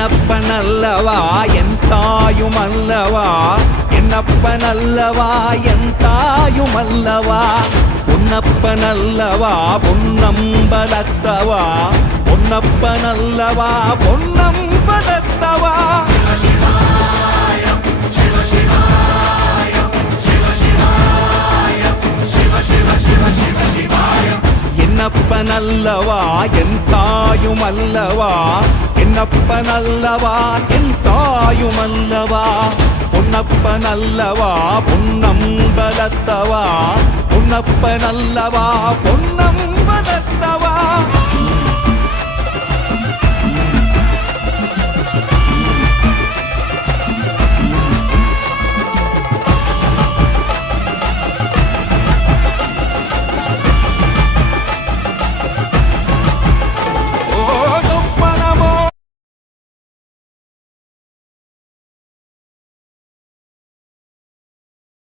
என்னப்பனல்லவா என் தாயுமல்லவா, என்னப்பனல்லவா என் தாயுமல்லவா, பொன்னப்பனல்லவா பொன்னம்பலத்தவா, பொன்னப்பனல்லவா பொன்னம்பலத்தவா. என்னப்பனல்லவா என் தாயுமல்லவா, என்னப்பனல்லவா என் தாயுமல்லவா, பொன்னப்பனல்லவா பொன்னம்பலத்தவா, பொன்னப்பனல்லவா பொன்னம்பலத்தவா.